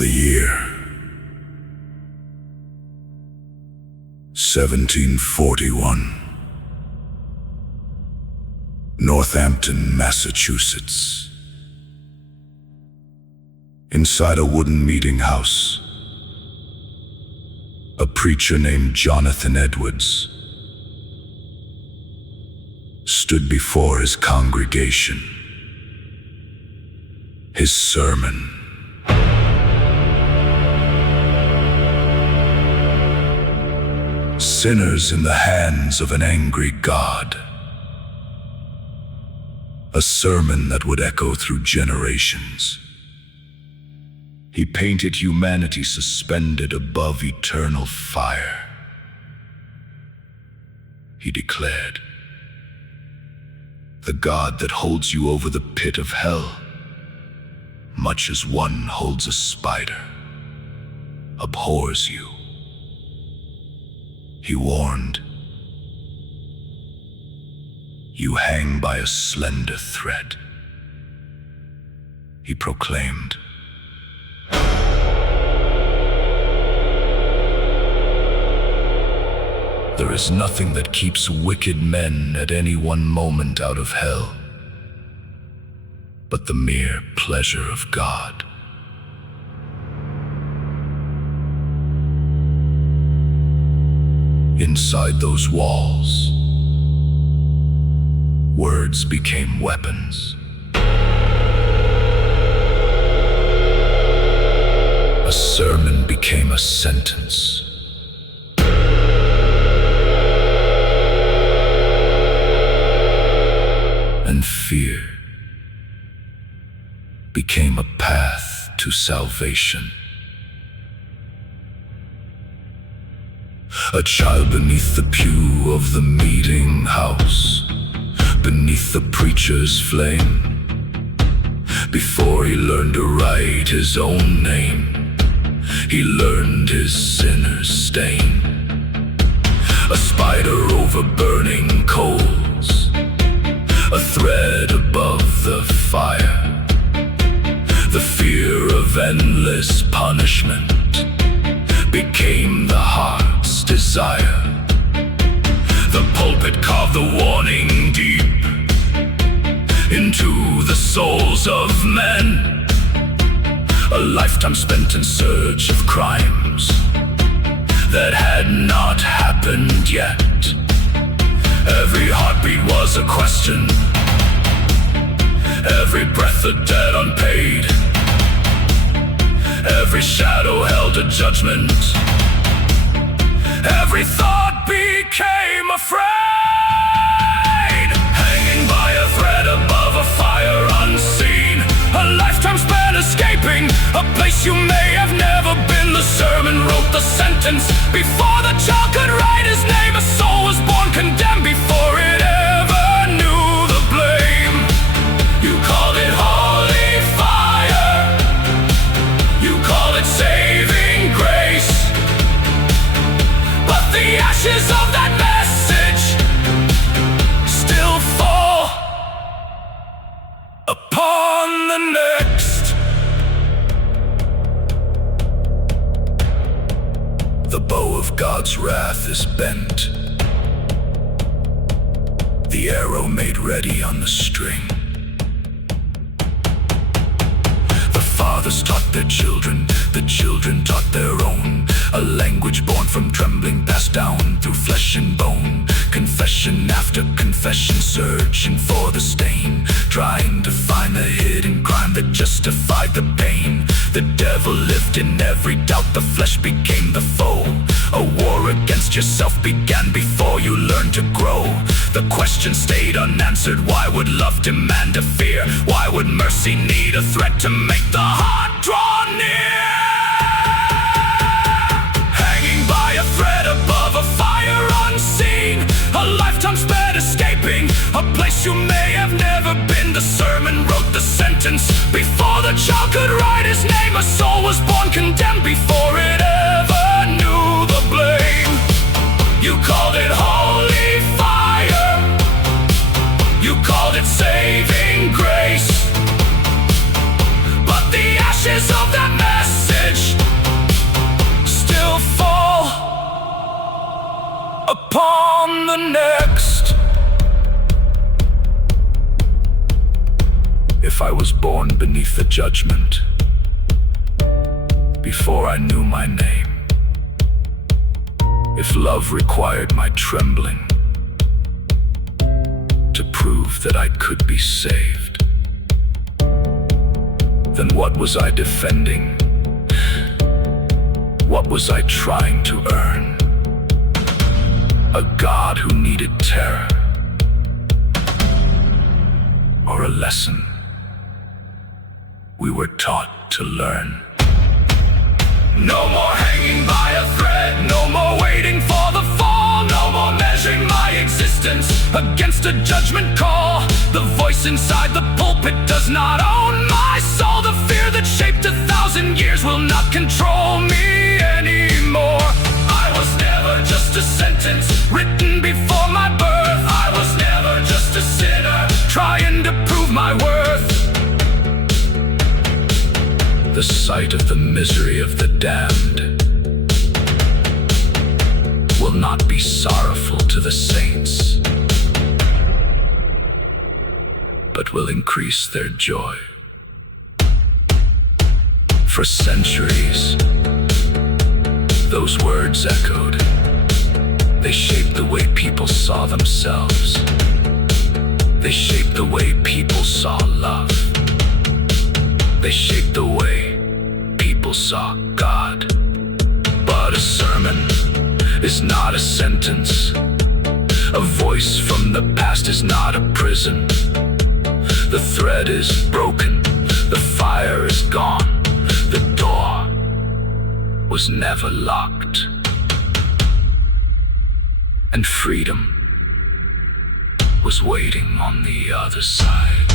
the year 1741. Northampton, Massachusetts. Inside a wooden meeting house, a preacher named Jonathan Edwards stood before his congregation. His sermon: sinners in the hands of an angry God. A sermon that would echo through generations. He painted humanity suspended above eternal fire. He declared, the God that holds you over the pit of hell, much as one holds a spider, abhors you. He warned, you hang by a slender thread. He proclaimed, there is nothing that keeps wicked men at any one moment out of hell but the mere pleasure of God. Inside those walls, words became weapons. A sermon became a sentence. And fear became a path to salvation. A child beneath the pew of the meeting house, beneath the preacher's flame, before he learned to write his own name, he learned his sinner's stain. A spider over burning coals, a thread above the fire, the fear of endless punishment became the heart's desire. The pulpit carved the warning deep into the souls of men. A lifetime spent in search of crimes that had not happened yet. Every heartbeat was a question, every breath a debt unpaid, every shadow held a judgment, every thought became afraid. Hanging by a thread above a fire unseen, a lifetime spent escaping a place you may have never been. The sermon wrote the sentence before the child could write his name. A soul was born condemned before it ever knew the blame. You called it holy fire, you called it saving grace, but the ashes of that message still fall upon the next. The bow of God's wrath is bent, the arrow made ready on the string. The fathers taught their children, the children taught their own, a language born from trembling, passed down through flesh and bone. Confession after confession, searching for the stain, trying to find the hidden crime that justified the pain. The devil lived in every doubt, the flesh became the foe. A war against yourself began before you learned to grow. The question stayed unanswered, why would love demand a fear? Why would mercy need a threat to make the heart draw near? Hanging by a thread above a fire unseen, a lifetime spent escaping a place you may have never been. The sermon wrote the sentence before the child could write his name. A soul was born condemned before it ever knew the blame. You called it holy fire, you called it saving grace, but the ashes of that message upon the next. If I was born beneath the judgment, before I knew my name, if love required my trembling to prove that I could be saved, then what was I defending? What was I trying to earn? A God who needed terror, or a lesson we were taught to learn? No more hanging by a thread, no more waiting for the fall, no more measuring my existence against a judgment call. The voice inside the pulpit does not own my soul. The fear that shaped 1,000 years will not control me anymore. I was never just a sentence written before my birth. I was never just a sinner trying to prove my worth. The sight of the misery of the damned will not be sorrowful to the saints, but will increase their joy. For centuries, those words echoed. They shaped the way people saw themselves. They shaped the way people saw love. They shaped the way people saw God. But a sermon is not a sentence. A voice from the past is not a prison. The thread is broken, the fire is gone, the door was never locked. And freedom was waiting on the other side.